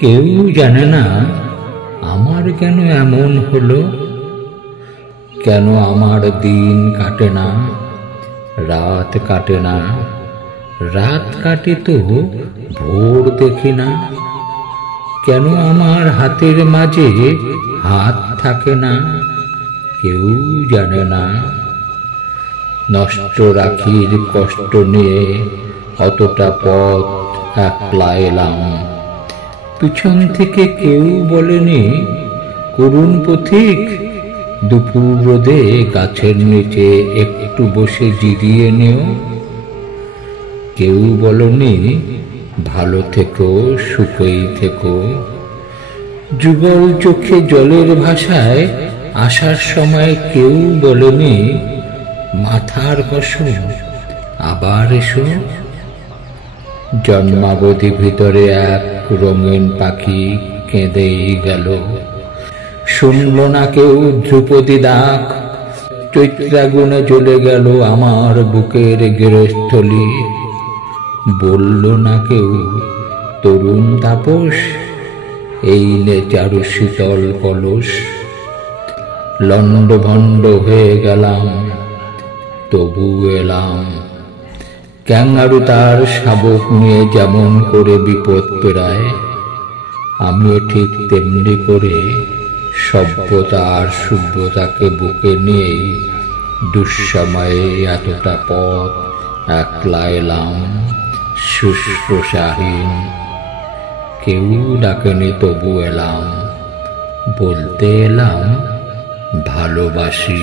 কেউ জানে না আমার কেন এমন হলো, কেন আমার দিন কাটে না, রাত কাটে না, রাত কাটে তো ভোর দেখি না, কেন আমার হাতের মাঝে হাত থাকে না, কেউ জানে না। নষ্ট রাখির কষ্ট নিয়ে অতটা পথ একলা এলাম, পিছন থেকে কেউ বলেনি করুণ পথিক, দুপুর রোদে গাছের নিচে একটু বসে জিরিয়ে নিও। কেউ বলেনি ভালো থেকো, সুখেই থেকো। যুগল চোখে জলের ভাষায় আসার সময় কেউ বলেনি মাথার বসো, আবার এসো। জন্মাবধি ভিতরে এক রঙিন পাখি কেঁদেই গেল, শুনল না কেউ ধ্রুপদী ডাক, চৈত্রাগুনে জ্বলে গেল আমার বুকের গৃহস্থলী। বলল না কেউ তরুণ তাপস, এই নে চারু শীতল কলস। লণ্ডভণ্ড হয়ে গেলাম, তবু এলাম। ক্যাঙ্গারু তার শাবক নিয়ে যেমন করে বিপদ পেরায়, আমিও ঠিক তেমনি করে সভ্যতা আর শুভ্রতাকে বুকে নিয়েই দুঃসময়ে এতটা পথ একলা এলাম, শুশ্রূষাহীন। কেউ ডাকেনি তবু এলাম, বলতে এলাম ভালোবাসি।